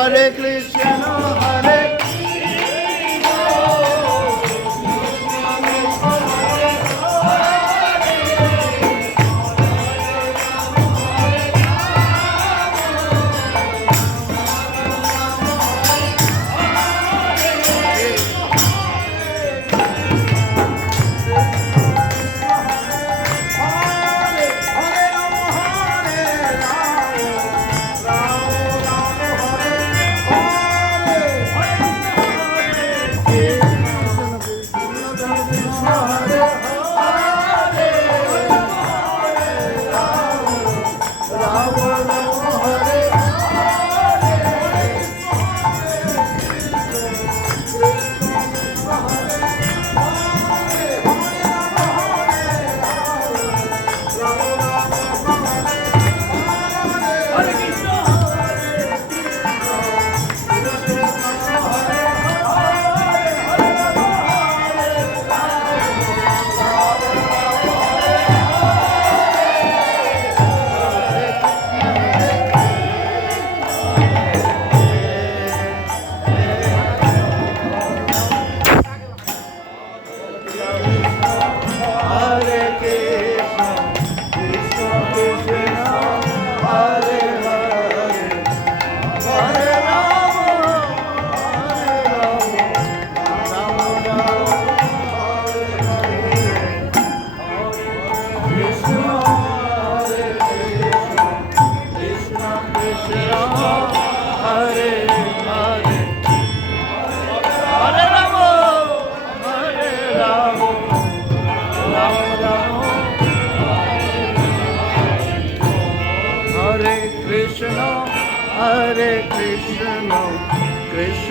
Hare Krishna.